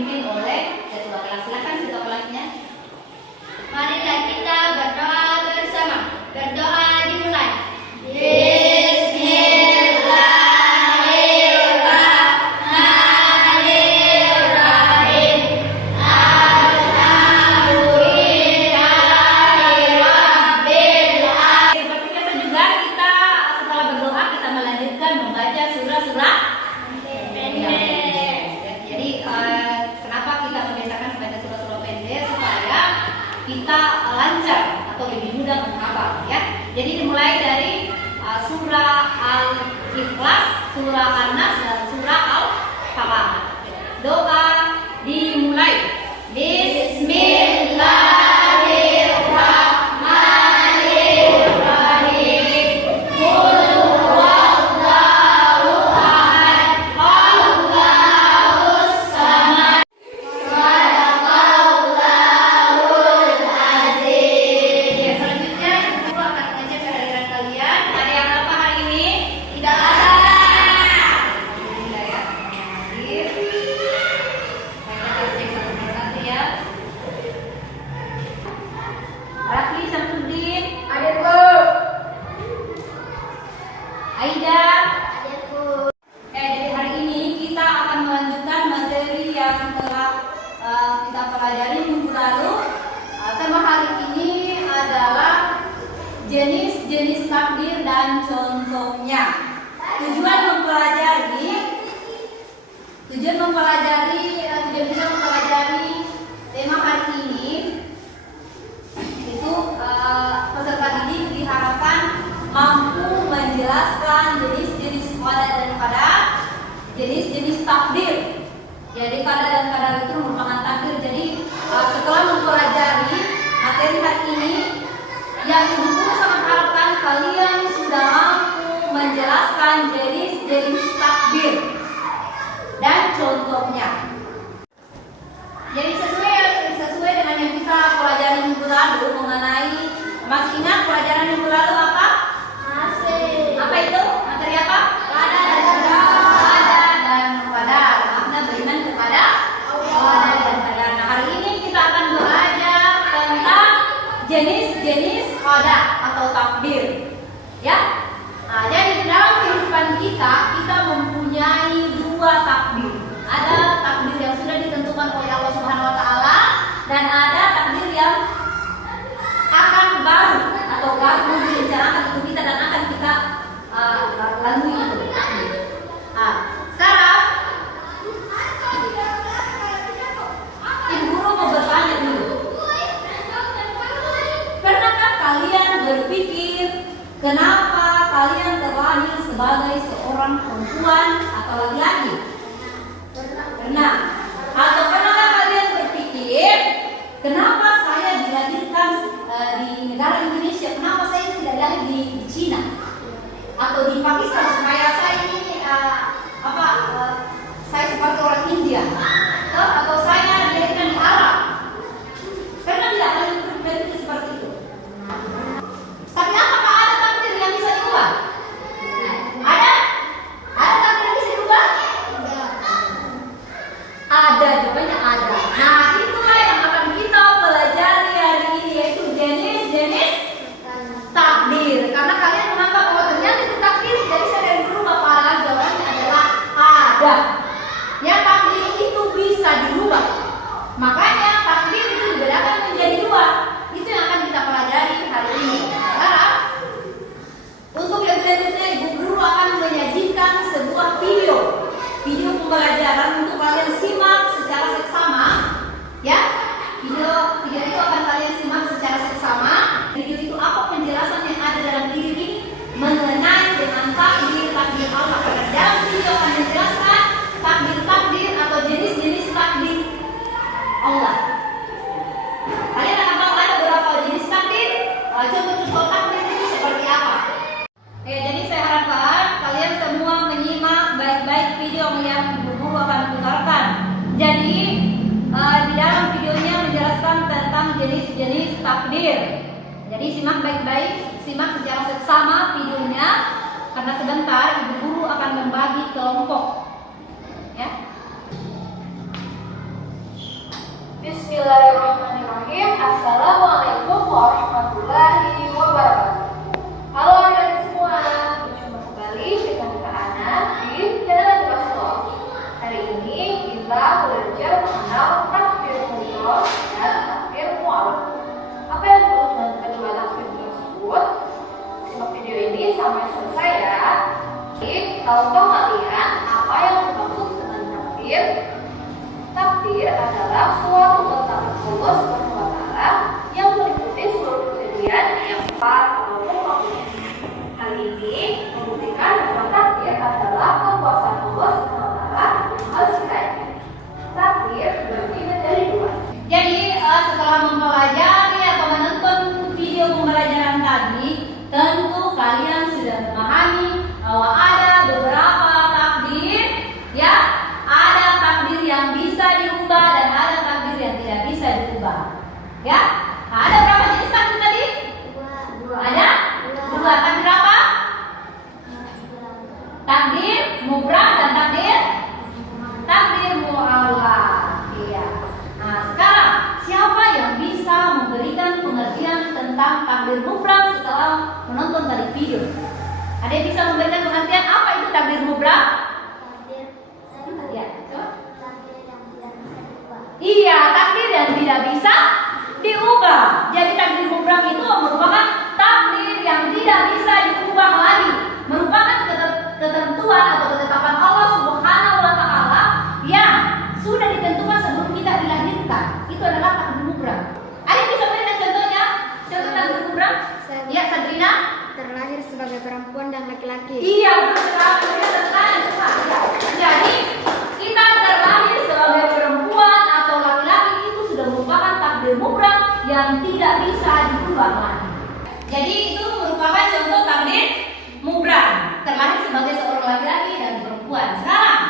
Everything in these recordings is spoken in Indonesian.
dipimpin oleh ketua kelas. Silakan ketua kelasnya. Marilah kita berdoa bersama. Berdoa dimulai. Kita lancar atau lebih mudah menghafal ya. Jadi dimulai dari surah Al-Ikhlas, surah An-Nas dan surah Al-Falaq. Doa dimulai. Bismillahirrahmanirrahim. Qul huwallahu ahad, Allahus samad. Aida. Jadi hari ini kita akan melanjutkan materi yang telah kita pelajari minggu lalu. Tema hari ini adalah jenis-jenis takdir dan contohnya. Tujuan kita mempelajari tema hari ini itu peserta didik diharapkan mampu menjelaskan jenis-jenis qada dan qadar, jenis-jenis takdir. Jadi qada dan qadar itu merupakan takdir. Jadi setelah mempelajari materi hari ini, yang Ibu Guru sangat harapkan kalian sudah mampu menjelaskan jenis-jenis takdir dan contohnya. Jadi sesuai dengan yang kita pelajari minggu lalu mengenai, masih ingat pelajaran minggu lalu apa? Apa itu? Materi apa? Qada dan qadar. Makna beriman kepada qada dan qadar. Nah, hari ini kita akan belajar tentang jenis-jenis qada atau takdir. Ya. Nah, jadi dalam kehidupan kita mempunyai dua takdir. Ada takdir yang sudah ditentukan oleh Allah Subhanahu wa taala dan ada takdir yang akan baru atau baru direncanakan untuk kita dan akan kita lalui itu. Nah, sekarang Ibu Guru mau bertanya dulu. Pernahkah kalian berpikir kenapa kalian terlahir sebagai seorang perempuan atau laki-laki? Pernah. Atau pernahkah kalian berpikir kenapa saya dilahirkan di negara Indonesia? Kenapa saya tidak lahir di Cina atau di Pakistan supaya saya ini saya seperti orang India atau saya dilahirkan di Arab? Pernah tidak kalian berpikir seperti itu? Tapi apakah ada takdir yang bisa diubah? Ada takdir yang bisa diubah? Ada, jawabannya ada. Nah, itulah yang akan kita pelajari hari ini, yaitu jenis-jenis takdir. Karena kalian menganggap bahwa ternyata itu takdir, jadi saya dari dulu Bapak jawabannya adalah ada. Ya, takdir itu bisa dirubah. Makanya takdir itu dibedakan menjadi dua. Itu yang akan kita pelajari hari ini. Sekarang, untuk lebih lanjutnya Ibu Guru akan menyajikan sebuah video pembelajaran untuk kalian simak secara seksama. Ya, video itu akan kalian simak secara seksama. Video itu apa penjelasan yang ada dalam video ini mengenai dengan takdir Allah. Karena dalam video akan menjelaskan takdir atau jenis-jenis takdir Allah. Kalian akan tahu ada beberapa jenis takdir. Contoh-contoh takdir itu seperti apa? Jadi saya harapkan kalian semua menyimak baik-baik video yang Ibu Guru akan putarkan. Jadi di dalam videonya menjelaskan tentang jenis-jenis takdir. Jadi simak baik-baik, simak secara seksama videonya, karena sebentar Ibu Guru akan membagi kelompok. Ya. Bismillahirrahmanirrahim. Assalamualaikum warahmatullahi wabarakatuh. Halo adik-adik semua, berjumpa kembali dengan Kak Ana di channel Kelas. Hari ini kita belajar mengenal takdir mudhaf dan takdir mu'allaq. Apa yang dimaksud kedua takdir tersebut? Simak video ini sampai selesai ya. Jadi, tahukah kalian apa yang dimaksud dengan takdir? Takdir adalah suatu ketetapan Allah Subhanahu wa Ta'ala yang meliputi seluruh kejadian yang ataupun makhluk. Hal ini membuktikan bahwa takdir adalah kekuasaan Allah Subhanahu wa Ta'ala hal sekali. Takdir terbagi menjadi dua. Jadi setelah mempelajari atau menonton video pembelajaran tadi, tentu kalian sudah memahami bahwa ada beberapa takdir, ya. Ada takdir yang bisa diubah dan ada takdir yang tidak bisa diubah. Ya, ada berapa jenis takdir tadi? Dua. Ada? Dua. Takdir apa? Takdir mubram dan takdir mu'allaq. Iya. Nah, sekarang siapa yang bisa memberikan pengertian tentang takdir mubram setelah menonton tadi video? Ada yang bisa memberikan pengertian apa itu takdir mubram? Iya, takdir yang tidak bisa diubah. Jadi takdir mubram itu merupakan takdir yang tidak bisa diubah lagi, merupakan ketentuan atau ketetapan Allah Subhanahu wa Ta'ala yang sudah ditentukan sebelum kita dilahirkan. Itu adalah takdir mubram. Ada yang bisa berikan contohnya? Contoh takdir mubram? Ya, Sadrina. Terlahir sebagai perempuan dan laki-laki. Iya, betul sekali. Jadi kita terlahir sebagai perempuan atau laki-laki itu sudah merupakan takdir mubram yang tidak bisa diubah lagi. Jadi itu merupakan contoh takdir mubram, terlahir sebagai seorang laki-laki dan perempuan. Sekarang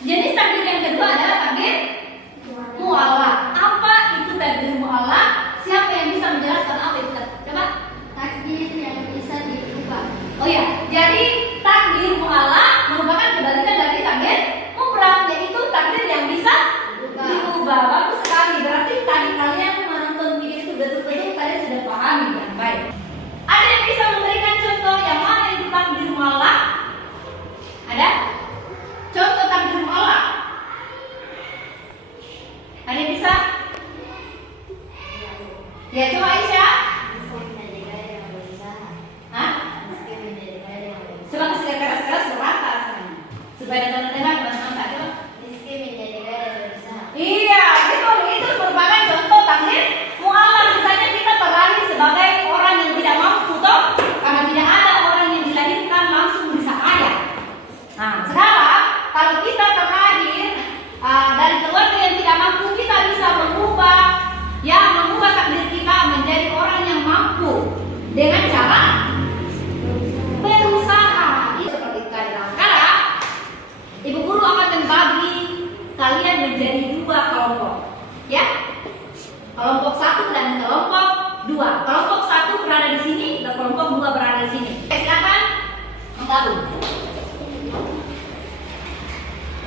jenis takdir yang kedua adalah takdir mu'allaq. Apa itu takdir mu'allaq? Siapa yang bisa menjelaskan apa itu? Coba. Takdir yang bisa diubah. Oh ya, jadi takdir mu'allaq merupakan kebalikan dari takdir mubram, yaitu takdir yang bisa diubah. Bagus sekali. Berarti tadi kalian menonton video itu betul-betul kalian sudah pahami dengan baik. Ada yang bisa memberikan contoh yang mana itu takdir mu'allaq? Ada? Contoh takdir mu'allaq. Ada yang bisa? Ya, coba Aisyah. Coba kasih keras-keras serata supaya dengar mantap. Coba. Iya, itu merupakan contoh takdir mu'allaq. Misalnya kita terlahir sebagai orang yang tidak mampu, toh, karena tidak ada orang yang dilahirkan langsung bisa kaya. Nah, sekarang kalau kita terlahir dari keluarga yang tidak mampu, kita bisa mengubah takdir kita menjadi orang yang mampu dengan cara berusaha. Seperti sekarang ibu guru akan membagi kalian menjadi dua kelompok, ya, kelompok 1 dan kelompok 2. Kelompok 1 berada di sini dan kelompok 2 berada di sini. Silakan menggabung.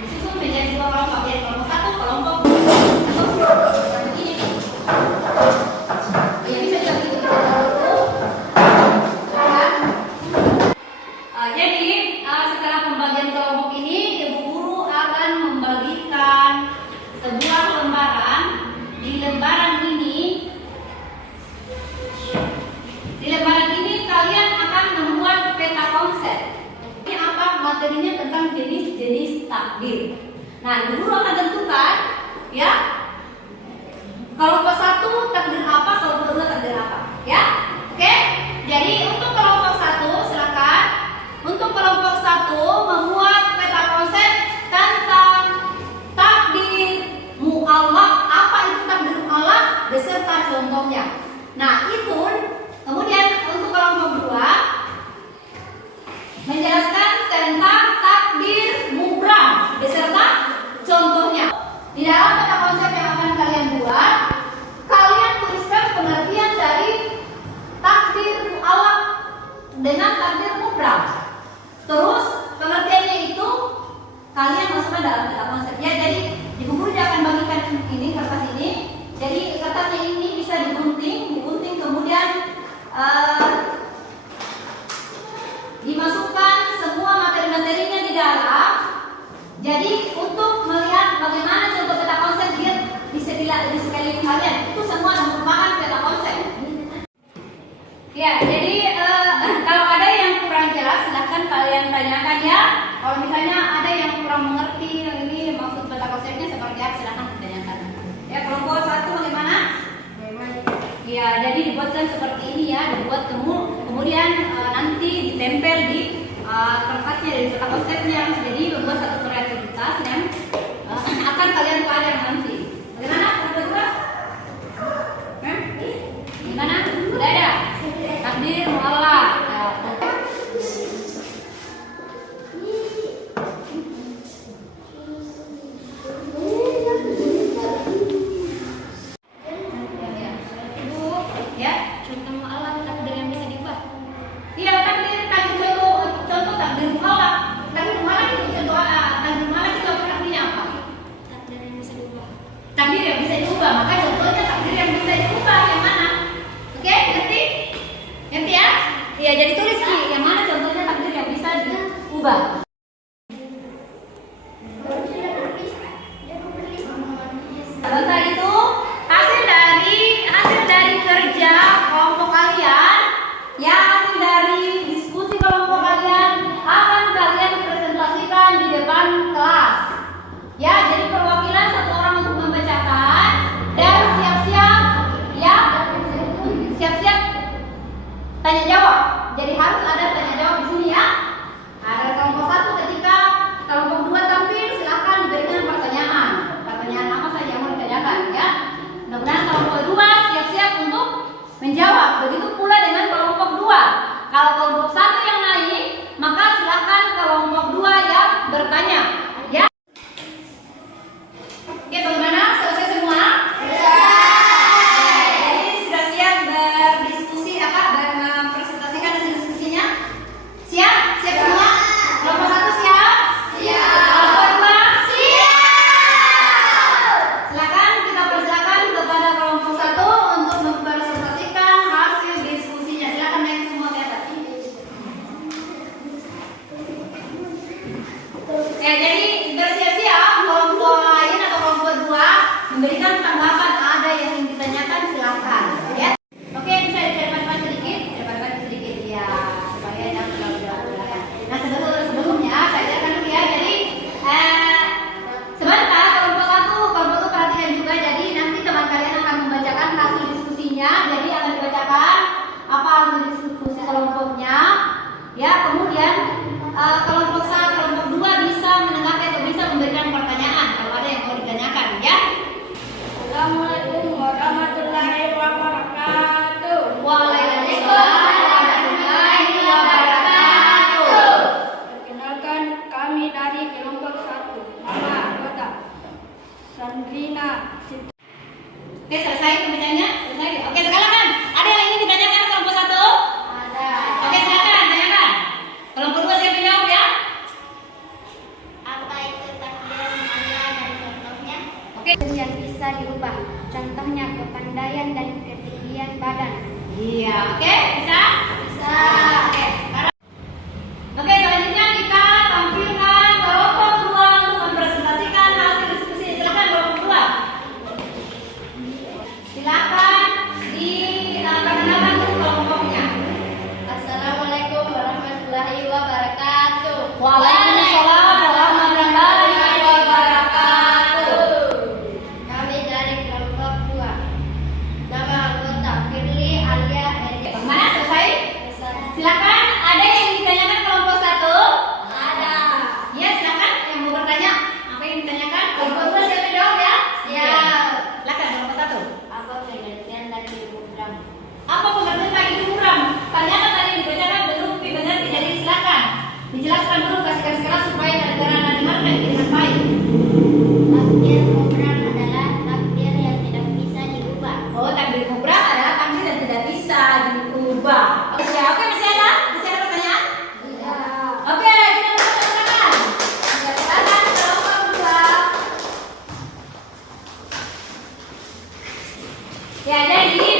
Disusun menjadi dua kelompok, ya, kelompok 1, kelompok 2. Ya, bisa juga gitu. Jadi setelah pembagian kelompok ini, ibu guru akan membagikan sebuah lembaran. Di lembaran ini kalian akan membuat peta konsep. Ini apa materinya tentang jenis-jenis takdir. Nah, ibu guru akan tentukan, ya, kelompok 1 takdir apa, kelompok 2 takdir apa, ya. Oke? Jadi untuk kelompok 1 silakan. Untuk kelompok 1 membuat peta konsep tentang takdir mu'allaq. Apa itu takdir mu'allaq beserta contohnya. Nah, itu kemudian untuk kelompok 2 menjelaskan tentang takdir mubram beserta contohnya. Di dalam peta konsep yang akan kalian buat, kalian tuliskan pengertian dari takdir mu'allaq dengan takdir mubram. Terus pengertiannya itu kalian masukkan dalam peta konsep. Ya, jadi ibu guru akan bagikan ini kertas ini. Kalau misalnya ada yang kurang mengerti yang ini maksud bata konsepnya seperti apa, silahkan ditanyakan. Ya, kelompok 1 bagaimana? Ya, jadi dibuatkan seperti ini ya, dibuat kemudian nanti ditempel di tempatnya dari bata konsepnya. Jadi membuat satu kreativitas yang akan kalian pelajari nanti. Bagaimana? Kelompok 2? Gimana? Sudah ada? Takdir mu'allaq. Ya, jadi tulis Ki, yang mana contohnya takdir yang bisa diubah. Sebentar itu hasil dari kerja kelompok kalian, ya hasil dari diskusi kelompok kalian akan kalian presentasikan di depan kelas. Ya, jadi perwakilan satu orang untuk membacakan dan siap-siap ya, siap-siap tanya jawab. Jadi harus ada tanya jawab di sini ya. Ada kelompok 1 ketika kelompok 2 tampil, silakan diberikan pertanyaan. Pertanyaan apa saja yang mau ditanyakan ya. Mudah-mudahan kelompok 2 siap-siap untuk menjawab. Begitu pula dengan kelompok 2. Kalau kelompok 1 yang naik, maka silakan kelompok 2 yang bertanya. Ya. Oke, bagaimana? Selesai semua? Memberikan tanggapan, ada yang ingin ditanyakan silakan ya. Oke, bisa diceritakan sedikit ya, supaya yang silakan. Nah, sebelumnya saya akan dulu ya. Jadi sebentar kelompok 1 perhatikan juga. Jadi nanti teman kalian akan membacakan hasil diskusinya. Jadi akan dibacakan apa hasil diskusi kelompoknya ya. Kemudian kelompok 2 bisa mendengarkan atau bisa memberikan pertanyaan kalau ada yang mau ditanyakan ya. Assalamualaikum warahmatullahi wabarakatuh. Waalaikumsalam warahmatullahi wabarakatuh. Perkenalkan, kami dari kelompok 1. Nama anggota Sandrina. Oke, selesai pembacanya? Selesai? Oke, silakan. Ada yang ingin ditanyakan kelompok 1? Ada. Oke, silakan tanyakan. Kelompok 2 siap menjawab ya. Apa itu takdir mu'allaq dan contohnya? Oke. Yang bisa diubah. Contohnya kepandaian dan ketinggian badan. Iya, oke, bisa? Bisa. Oke. Oke, selanjutnya kita tampilkan kelompok 2 untuk mempresentasikan hasil diskusi. Silakan kelompok 2. Silakan diperkenalkan dulu kelompoknya. Assalamualaikum warahmatullahi wabarakatuh. Waalaikumsalam warahmatullahi wabarakatuh. Kami dari kelompok 2. Nama anggota Firly Alia Eri. Bagaimana, selesai? Silakan, ada yang ditanyakan kelompok 1? Ada. Ya, silakan yang mau bertanya. Apa yang ditanyakan? Kelompok 2 siapa jawab ya? Siap. Silakan kelompok 1. Apa pengertian dari program? Apa pengertian lagi program? Ternyata tadi yang dibacakan belum dimengerti, jadi silakan dijelaskan dulu, kasihkan keras supaya negara dengarkan dengan baik. Takdir program adalah takdir yang tidak bisa diubah. Oh, takdir kubra adalah takdir yang tidak bisa diubah. Oke, oke, masih ada? Masih ada pertanyaan? Iya. Oke, kita silakan. Silakan kelompok 2. Ya, jadi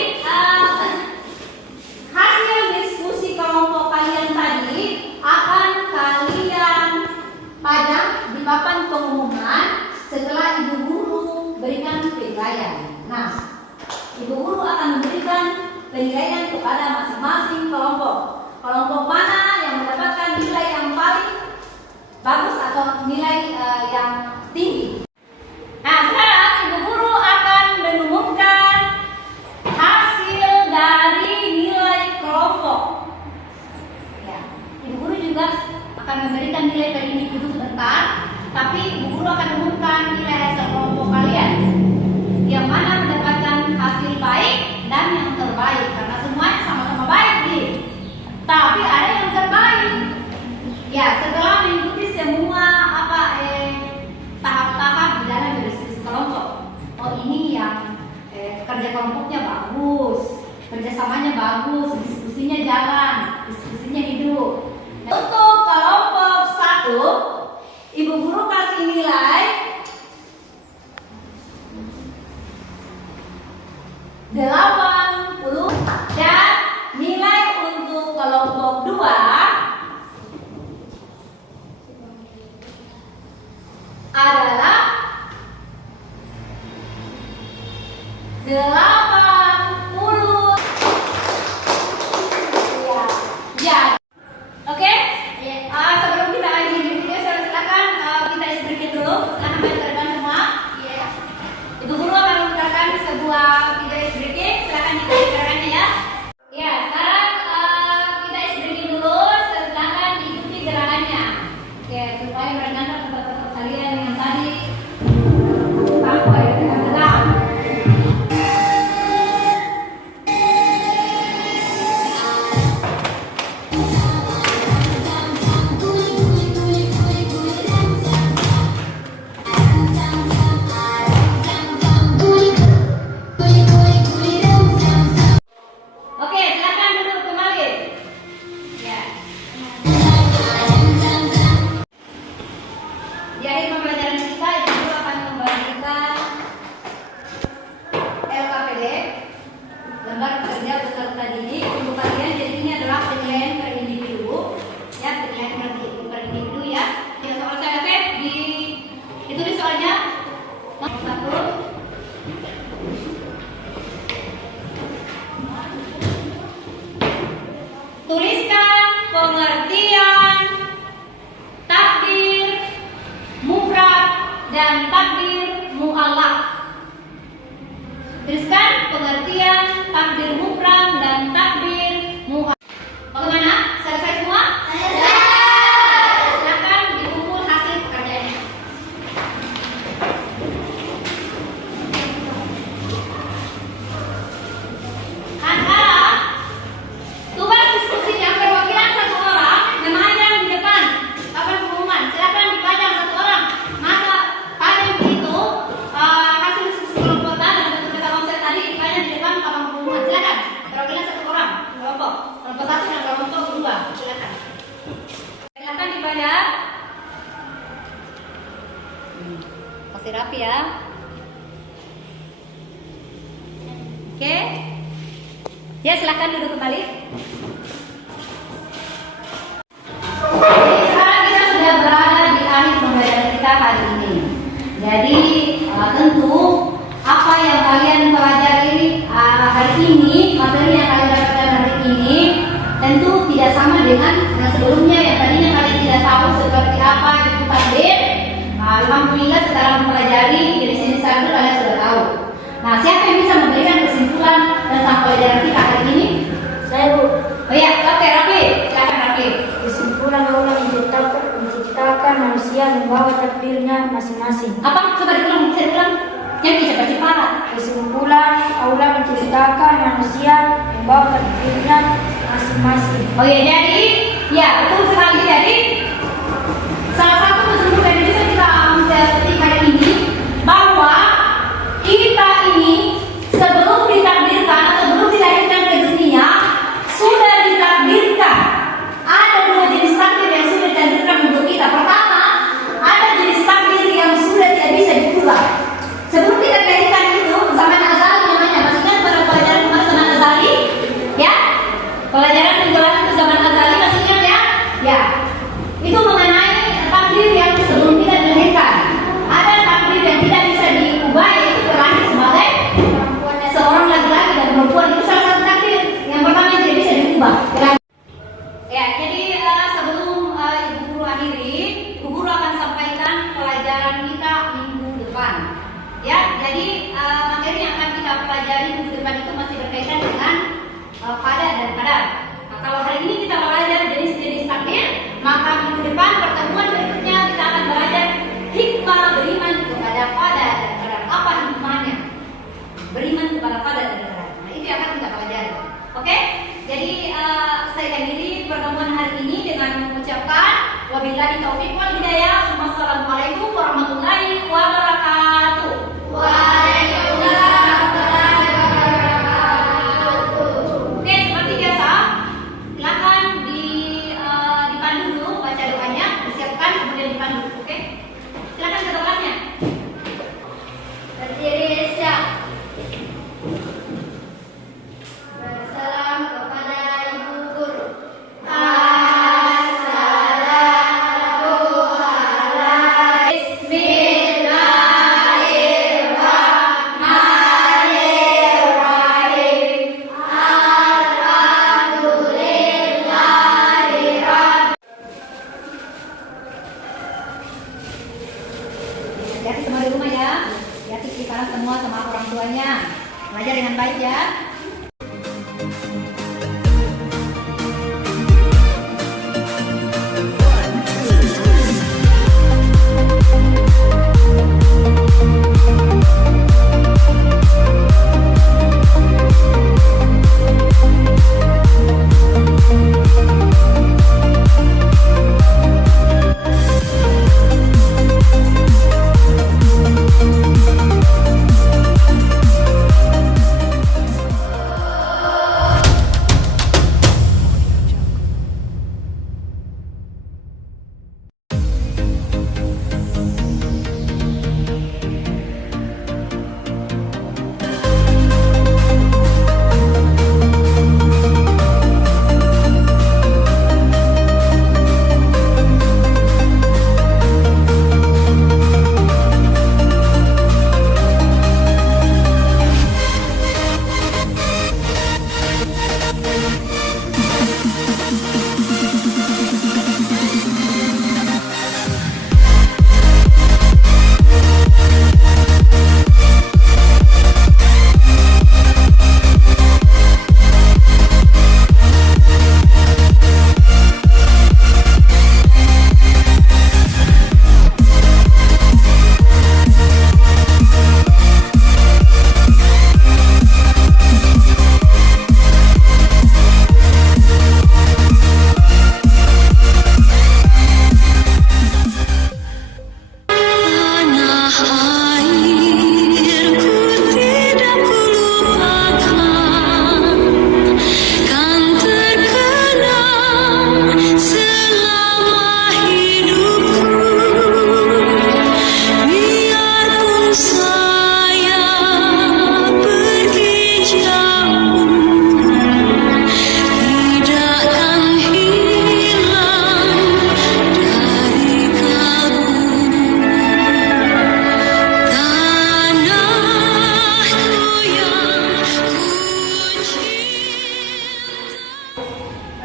hasil diskusi kelompok kalian tadi akan kalian pajang di papan pengumuman setelah ibu guru berikan penilaian. Nah, ibu guru akan memberikan penilaian kepada masing-masing kelompok. Kelompok mana yang mendapatkan nilai yang paling bagus juga akan memberikan nilai per individu sebentar, tapi Bu Guru akan umumkan nilai hasil kelompok kalian yang mana mendapatkan hasil baik dan yang terbaik, karena semuanya sama-sama baik nih. Tapi ada yang terbaik. Ya, setelah mengikuti semua tahap-tahap di dalam berdiskusi kelompok. Oh, ini yang kerja kelompoknya bagus, kerjasamanya bagus, diskusinya jalan, diskusinya hidup. Untuk kelompok 1, Ibu Guru kasih nilai 80 dan nilai untuk kelompok 2 adalah 80. Ya. Oke? Sebelum kita akhiri video, silakan kita isi sedikit dulu. Silakan teman-teman semua. Ibu Guru akan memutarkan sebuah video isi sedikit. Silakan dikerjakannya ya. Ya, sekarang kita isi sedikit dulu. Silakan diikuti gerakannya. Oke, supaya meringankan tempat-tempat kalian yang tadi tanpa ya tegang. Oke, silakan duduk kembali. Ya. Di akhir pembelajaran kita, Ibu Guru akan membagikan LKPD, lembar kerja peserta didik untuk kalian. Jadi ini adalah penilaian per individu, ya, penilaian per individu ya. Yang soal saya oke, ditulis soalnya. Nomor 1. Tuliskan pengertian takdir mufrad dan takdir mu'allaq. Tuliskan pengertian takdir mufrad dan takdir mu'allaq. Bagaimana? Selesai semua? Selesai. Silakan dikumpul hasil pekerjaannya. Sekarang tugas diskusinya perwakilan satu orang memajang di depan papan pengumuman. Silakan dipajang satu orang. Masa pajang itu hasil diskusi kelompok dan bentuk konsep tadi dipajang di depan papan pengumuman. Silakan perwakilan satu orang kelompok 1 dan kelompok 2. Silakan. Silakan dipajang. Pasti rapi ya. Oke. Ya, silakan duduk kembali. Jadi sekarang kita sudah berada di akhir pembelajaran kita hari ini. Jadi tentu apa yang kalian pelajari hari ini, materi yang kalian dapatkan hari ini, tentu tidak sama dengan yang sebelumnya yang tadinya kalian tidak tahu seperti apa itu takdir. Alhamdulillah setelah mempelajari dari sini satu kalian sudah tahu. Nah, siapa yang bisa memberikan kesimpulan tentang pelajaran kita hari ini? Saya, Bu. Oh ya, oke, Rafi. Silakan Rafi. Kesimpulan Allah menciptakan manusia membawa takdirnya masing-masing. Apa? Coba diulang, bisa diulang. Yang bisa bercepat. Kesimpulan Allah menciptakan manusia membawa takdirnya masing-masing. Oh ya, jadi ya betul sekali. Jadi salah satu kesimpulan yang bisa kita ambil ketika hari ini bahwa kita ini sebelum ditakdirkan atau sebelum dilahirkan ke dunia sudah ditakdirkan. Ada 2 jenis takdir yang sudah ditakdirkan untuk kita. Pertama, ada jenis takdir yang sudah tidak bisa diubah. Sebelum kita dilahirkan itu zaman azali namanya. Maksudnya pada pelajaran zaman azali, ya, pelajaran menjelang itu zaman azali masih ingat ya? Ya, itu mengenai takdir yang sebelum kita dilahirkan. Ada takdir yang tidak bisa diubah, yaitu terlahir sebagai seorang laki-laki dan perempuan. Itu salah satu takdir yang pertama yang tidak bisa diubah. Ya, jadi sebelum Ibu Guru akhiri, Ibu Guru akan sampaikan pelajaran kita minggu depan. Ya, jadi materi yang akan kita pelajari minggu depan itu masih berkaitan dengan pada dan pada. Nah, kalau hari ini kita belajar jenis-jenis takdir, maka saya akhiri pertemuan hari ini dengan mengucapkan wabillahi taufiq wal hidayah. Wassalamualaikum warahmatullahi wabarakatuh. Waalaikumsalam warahmatullahi wabarakatuh. Oke, seperti biasa, silakan dipandu dulu baca doanya, disiapkan kemudian dipandu. Oke, silakan ke tempatnya. Berdiri siap. Bersalam kepada ibu guru. Hati-hati semua di rumah ya. Hati-hati kisaran semua sama orang tuanya. Belajar dengan baik ya.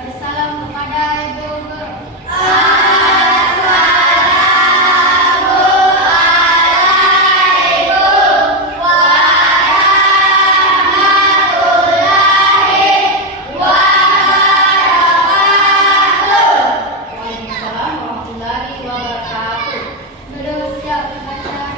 Bersalam kepada ibu guru. Waalaikumsalam warahmatullahi wabarakatuh. Belum siap berbicara.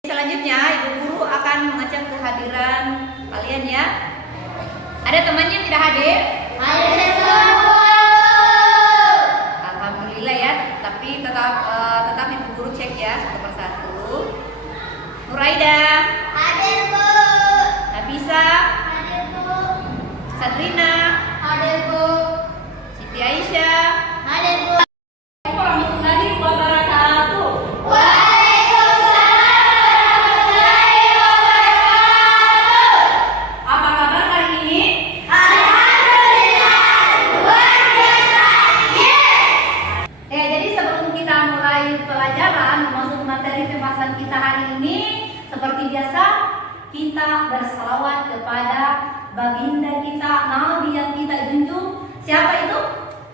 Selanjutnya, Ibu Guru akan mengecek kehadiran kalian ya. Ada temannya yang tidak hadir? Alhamdulillah ya, tapi tetap Ibu Guru cek ya satu persatu. Nuraida, Hadir bu. Nafisa, Hadir bu. Sadrina, Hadir bu. Siti Aisyah. Hadir bu. Warahmatullahi wabarakatuh. Apa kabar hari ini? Jadi sebelum kita mulai pelajaran memasuki materi pembahasan kita hari ini, seperti biasa kita berselawat kepada baginda kita, Nabi yang kita junjung. Siapa itu?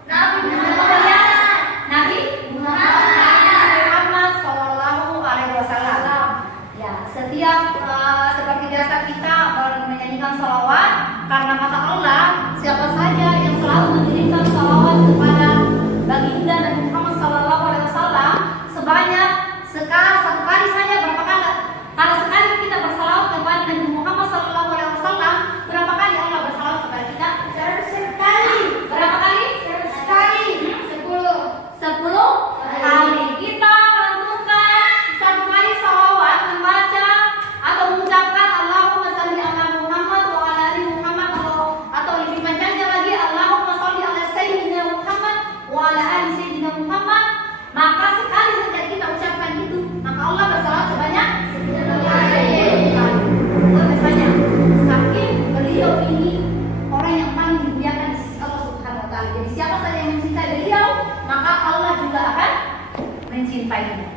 Nabi Muhammad. Nabi Muhammad Sallallahu Alaihi Wasallam. Ya, setiap seperti biasa kita menyanyikan salawat karena kata Allah, siapa saja yang selalu mencintaimu.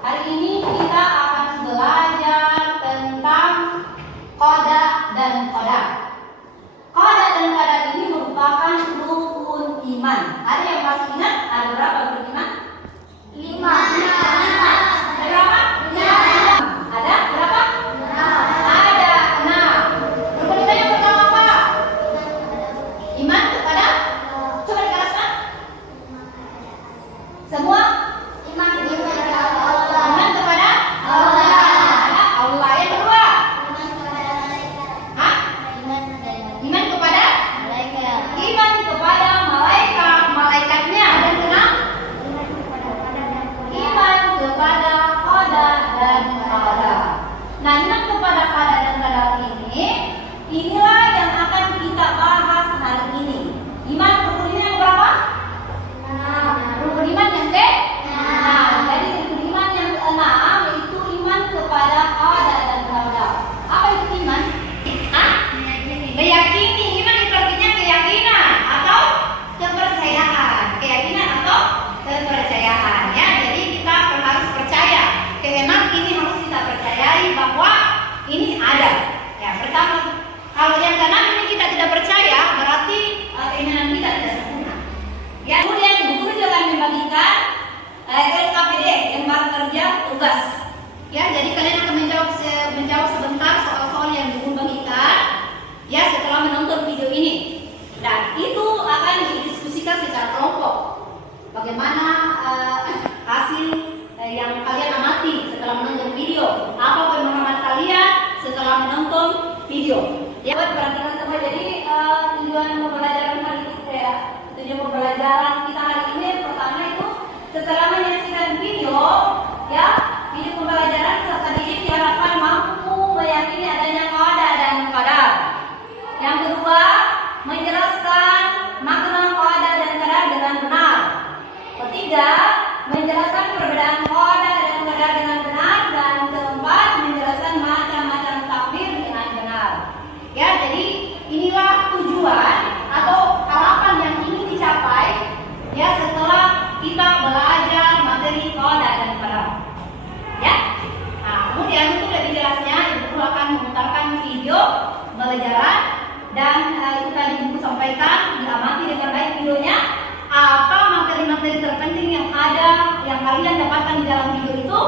Hari ini kita akan belajar tentang qada dan qadar. Qada dan qadar ini merupakan rukun iman. Ada yang masih ingat? Ada berapa rukun iman? 5. Ada berapa? 6. Ada berapa? 6. Ada 6. Rukun iman yang pertama apa? Iman kepada? Coba dijelaskan. Semua? Iman kepada Allah. Iman kepada Allah. Ada Allah. Yang kedua? Hah? Iman kepada? Iman kepada malaikat, malaikatnya. Dan keenam? Iman kepada qada dan qadar. Nah, iman kepada qada dan qadar inilah yang akan kita bahas hari ini. Iman rukun iman yang berapa? Rukun iman yang ke? Jadi rukun iman yang keenam yaitu iman kepada qada dan qadar. Apa itu iman? Meyakini. Iman itu artinya keyakinan atau kepercayaan. Keyakinan atau kepercayaan, ya. Jadi kita harus percaya. Keenam ini harus kita percayai bahwa ini ada. Ya, pertama, kalau yang keenam ini kita tidak percaya, berarti keimanan kita tidak sempurna. Ya, kemudian ibu guru juga akan membagikan LKPD, lembar kerja tugas. Ya, jadi kalian akan menjawab sebentar soal-soal yang ibu guru bagikan. Ya, setelah menonton video ini. Dan itu akan didiskusikan secara kelompok. Bagaimana hasil yang kalian amati setelah menonton video? Apa pemahaman kalian setelah menonton video? Ya, buat perhatikan semua. Jadi tujuan pembelajaran hari ini tujuan pembelajaran kita hari ini pertama itu setelah menyaksikan video, ya, video pembelajaran peserta didik diharapkan mampu meyakini adanya qada dan qadar. Yang kedua, menjelaskan makna qada dan qadar dengan benar. Ketiga, menjelaskan perbedaan qada dan qadar dengan benar. Dan keempat, menjelaskan macam-macam takdir dengan benar. Ya, jadi inilah tujuan atau harapan yang ingin dicapai, ya, setelah kita belajar materi qada dan qadar. Ya. Nah, kemudian untuk lebih jelasnya, ibu akan memutarkan video pembelajaran. Dan itu tadi ibu sampaikan, diamati dengan baik videonya. Apa materi-materi terpenting yang ada, yang kalian dapatkan di dalam video itu,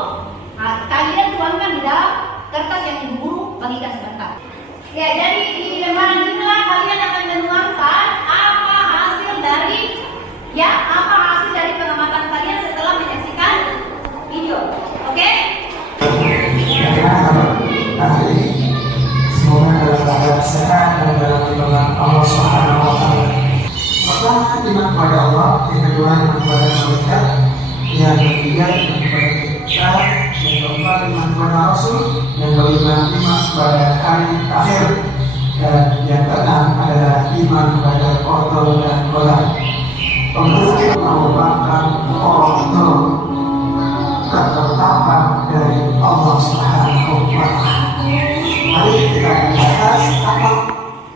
kalian tuangkan di dalam kertas yang ibu guru bagikan sebentar. Ya, jadi di lembaran inilah kalian akan menuangkan apa hasil dari, ya, apa hasil dari pengamatan kalian setelah menyaksikan video. Oke? Semoga dalam keadaan sehat dan dalam lindungan Allah Subhanahu wa Ta'ala. Pertama, iman kepada Allah. Yang kedua, iman kepada malaikat. Yang ketiga, iman kepada kitab. Yang keempat, iman kepada Rasul. Yang kelima, iman kepada hari akhir. Dan yang keenam adalah iman kepada qada dan qadar. Pembuktian merupakan qada ketetapan dari Allah Subhanahu wa Ta'ala. Mari kita akan bahas apa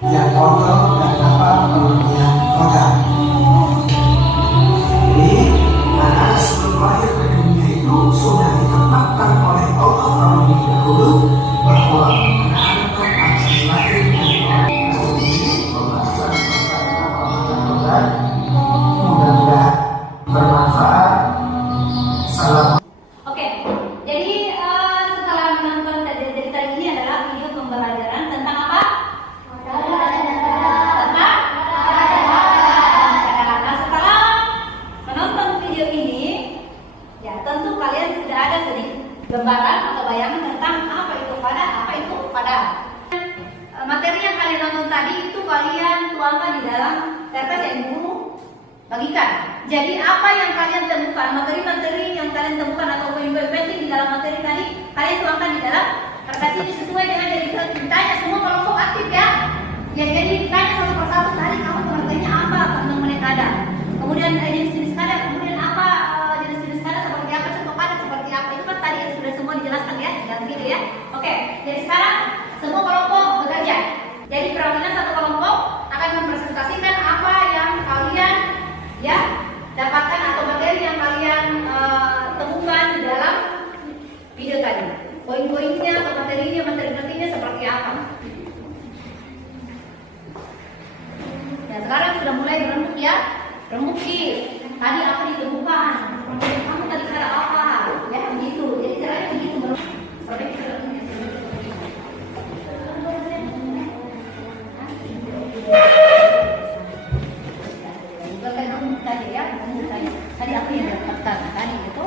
yang qada dan apa yang qadar. Jadi, anak sebelum lahir ke dunia itu sudah ditetapkan oleh Allah terlebih dahulu bahwa anak-anak akan lahir dari orang ini. Pembahasan tentang qada. Mudah-mudahan bermanfaat. Salam. Oke, jadi setelah menonton jadi tadi ini adalah video pembelajaran tentang apa? Tentang nah, setelah menonton video ini, ya tentu kalian sudah ada sedikit gambaran atau bayangan tentang apa itu qada, apa itu qadar. Materi yang kalian nonton tadi itu kalian tuangkan di dalam kertas yang guru bagikan. Jadi apa yang kalian temukan, materi-materi yang kalian temukan atau poin-poin penting di dalam materi tadi, kalian tuangkan di dalam kertas ini sesuai dengan yang ditanya. Semua kelompok aktif ya. Ya, jadi ditanya satu persatu, tadi kamu pengertiannya apa tentang menekada. Kemudian jenis-jenis kada, kemudian apa jenis-jenis kada seperti apa, contoh kada seperti apa. Itu kan tadi sudah semua dijelaskan ya, dalam video ya. Oke, jadi sekarang semua kelompok bekerja. Jadi perwakilan satu kelompok akan mempresentasikan apa yang kalian ya dapatkan atau materi yang kalian temukan di dalam video tadi. Poin-poinnya atau materi-materinya seperti apa. Nah, sekarang sudah mulai berembuk ya. Remuk tadi apa ditemukan? Kamu tadi cara apa? Ya begitu. Jadi caranya begitu. Bukan remuk tadi ya, remuk tadi. Tadi apa yang dapatkan? Tadi itu.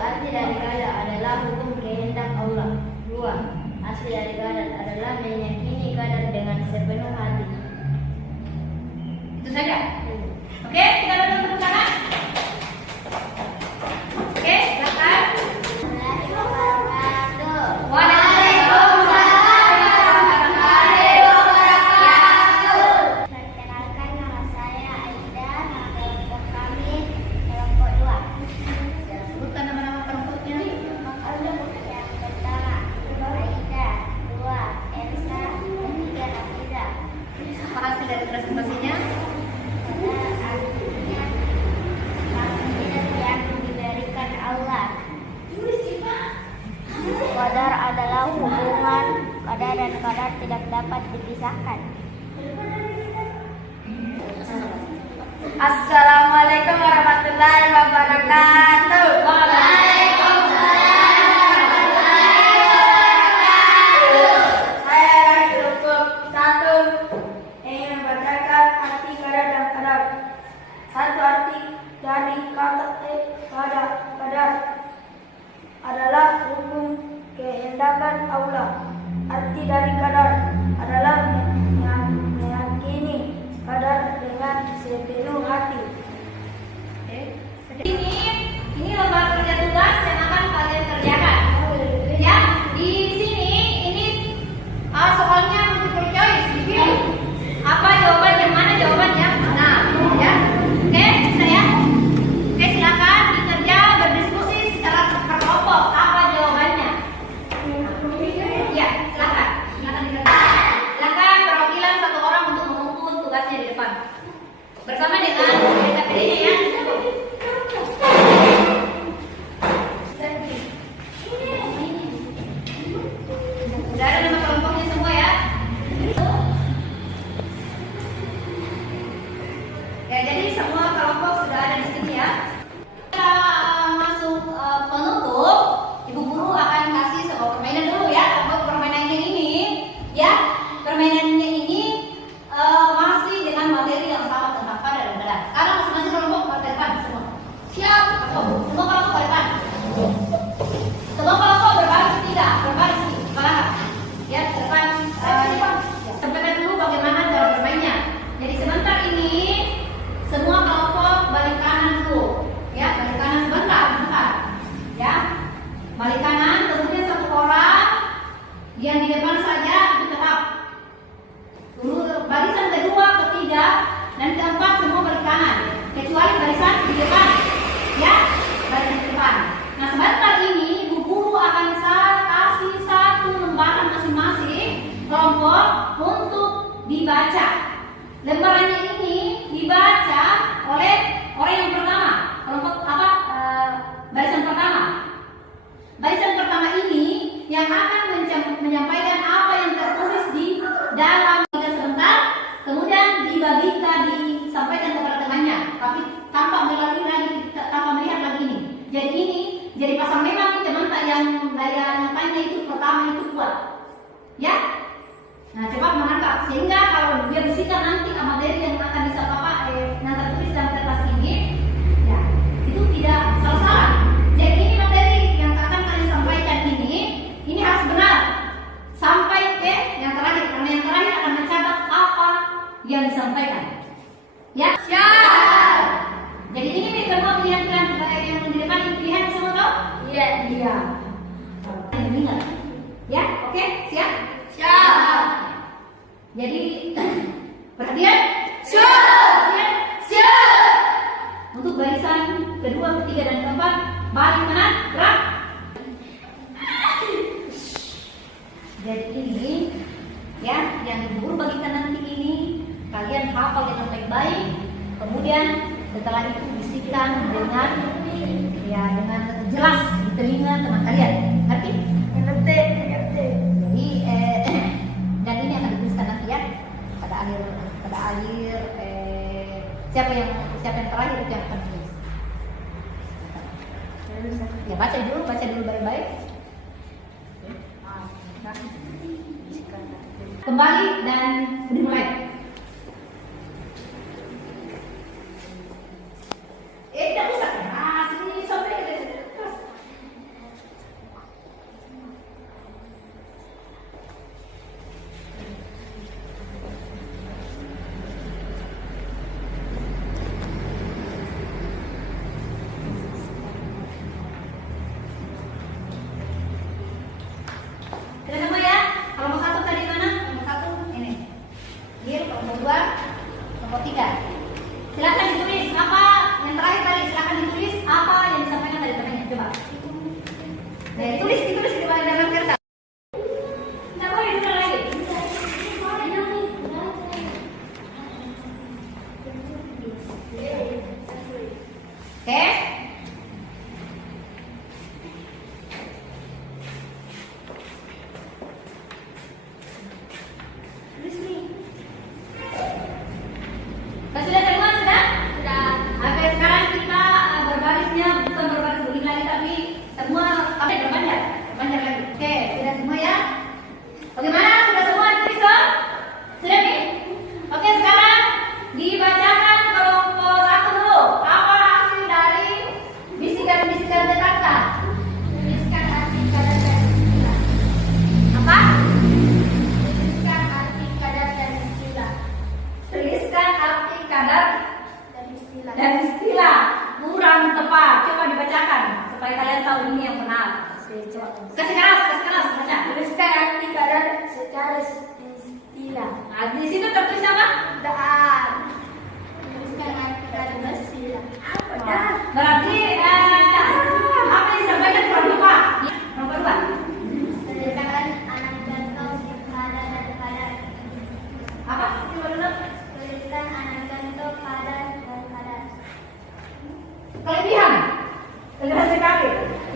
Arti dari kada adalah hukum kehendak Allah. 2. Arti dari kada adalah meyakini kada dengan sepenuh hati. Itu saja. Oke, kita lakukan tepuk tangan. Oke, silakan. Perkenalkan, nama saya Aida, nama kelompok kami kelompok 2. Sebutkan nama-nama kelompoknya. Yang pertama Aida, 2 Elsa, 3 Nafisa. Apa hasil dari presentasinya? Artinya takdir yang diberikan Allah. Qadar adalah hubungan qadar dan qadar tidak dapat dipisahkan. Assalamualaikum warahmatullahi wabarakatuh. Saya dari kelompok 1 ingin membacakan arti kadar dan kadar. Satu arti dari kata kadar adalah hukum kehendakan Allah. Arti dari kadar adalah meyakini kadar dengan sepenuh hati. Jadi pasang memang nih teman yang gaya nyatanya itu pertama itu kuat. Ya. Nah, cepat menangkap sehingga kalau dia bisikan nanti materi yang akan bisa Bapak yang tertulis dalam kertas ini, ya, itu tidak salah-salah. Jadi ini materi yang akan kalian sampaikan ini harus benar sampai ke yang terakhir, karena yang terakhir akan mencatat apa yang disampaikan. Ya, siap. Jadi ini nih semua pilihan yang di depan pilihan semua tau? Iya. Iya. Ingat. Ya, oke, siap? Siap. Jadi perhatian? Siap. Perhatian? Siap. Untuk barisan kedua, ketiga, dan keempat, balik kanan, gerak. Jadi ini, ya, yang guru bagikan nanti ini kalian hafal dengan baik-baik. Kemudian setelah itu bisikkan dengan jelas di telinga teman kalian. Ngerti? Ngerti. Jadi dan ini akan dituliskan nanti ya pada akhir siapa yang terakhir itu yang akan tulis. Ya baca dulu baik-baik. Kembali dan dimulai. Tidak usah. Sini sampai terus. Sudah semua ya? Kelompok 1 tadi mana? Kelompok 1 ini. Hier, kelompok 2, kelompok 3. Silakan ditulis apa yang terakhir tadi. Silakan ditulis apa yang disampaikan tadi temannya. Coba. Nah, ditulis di dalam kertas. Tidak boleh ditulis lagi. Oke. Sudah semua sudah? Sudah. Oke, sekarang kita berbarisnya bukan berbaris begini lagi tapi semua berbanjar lagi. Oke, sudah semua ya? Bagaimana? Sudah semua tulis dong? Sudah nih? Oke, sekarang dibacakan kelompok 1 dulu. Apa hasil dari bisikan-bisikan kata? Tuliskan arti kadar dan istilah. Apa? Tuliskan arti kadar dan istilah. Tuliskan arti kadar Dan istilah. dan istilah. Kurang tepat. Coba dibacakan supaya kalian tahu ini yang benar. Kasih keras baca. Tuliskan arti kadar secara istilah. Nah, di situ tertulis apa? Dan tuliskan arti kadar dan istilah. Berarti apa yang disampaikan kurang tepat. Nomor 2. Tuliskan anak gantong kadar dan kadar. Apa? Coba dulu. Tuliskan anak gantong kadar dan kadar. Kelebihan sekali.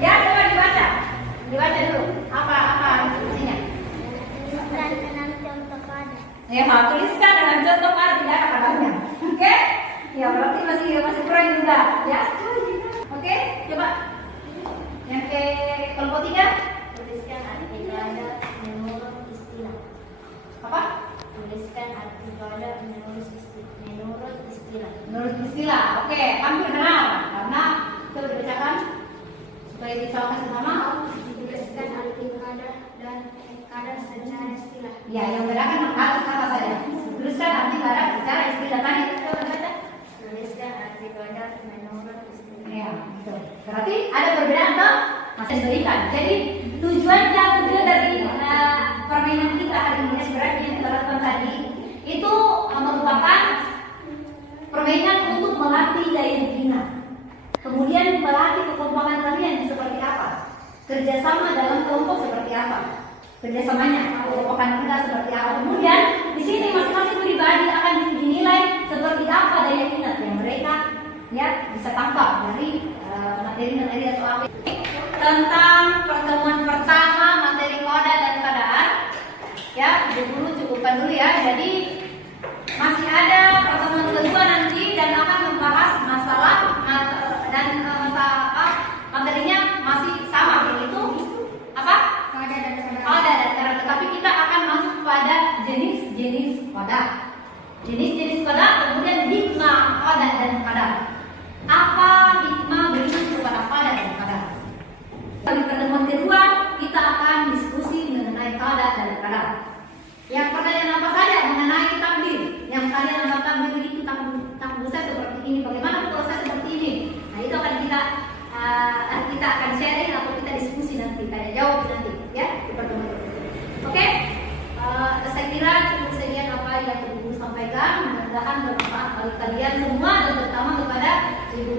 Ya, coba dibaca dulu. Apa isinya? Tuliskan enam contoh kadar. Ya, tuliskan dengan contoh kadar tidak ada kadarnya. Oke? Ya, berarti masih kurang juga. Ya. Oke, coba. Yang ke kelompok 3. Tuliskan arti kadar menurut istilah. Apa? Tuliskan arti kadar menurut istilah. Menurut istilah. Oke, hampir benar. Karena coba dibacakan supaya disalahkan sama. Tuliskan arti kadar dan kadar secara istilah. Ya, yang bedakan harus kata saja. Tuliskan arti kadar secara istilah tadi. Coba baca. Tuliskan arti kadar menurut istilah. Ya, betul. Berarti ada perbedaan atau masih diberikan. Jadi tujuan dari permainan kita hari ini sebenarnya yang kita lakukan tadi itu merupakan permainan untuk melatih daya ingat. Kemudian melatih kekompakan kalian seperti apa, kerjasama dalam kelompok seperti apa, kerjasamanya, kekompakan kita seperti apa. Kemudian di sini masing-masing pribadi akan dinilai seperti apa daya ingat yang mereka ya bisa tangkap dari materi-materi atau apa. Tentang pertemuan pertama materi koda dan kadar, ya Ibu Guru cukupkan dulu ya. Jadi masih ada pertemuan kedua nanti dan akan membahas masalah jenis-jenis qada, kemudian hikmah qada dan qadar. Apa hikmah beriman kepada qada dan qadar? Di pertemuan kedua kita akan diskusi mengenai qada dan qadar. Yang pertanyaan apa saja mengenai takdir? Yang kalian anggap takdir itu takdir saya seperti ini. Bagaimana kalau saya seperti ini? Nah itu akan kita akan sharing atau kita diskusi nanti, tanya jawab nanti ya di pertemuan kedua. Oke? Saya kira cukup sekian apa yang Ibu sampaikan. Mudah-mudahan bermanfaat bagi kalian semua dan terutama kepada Ibu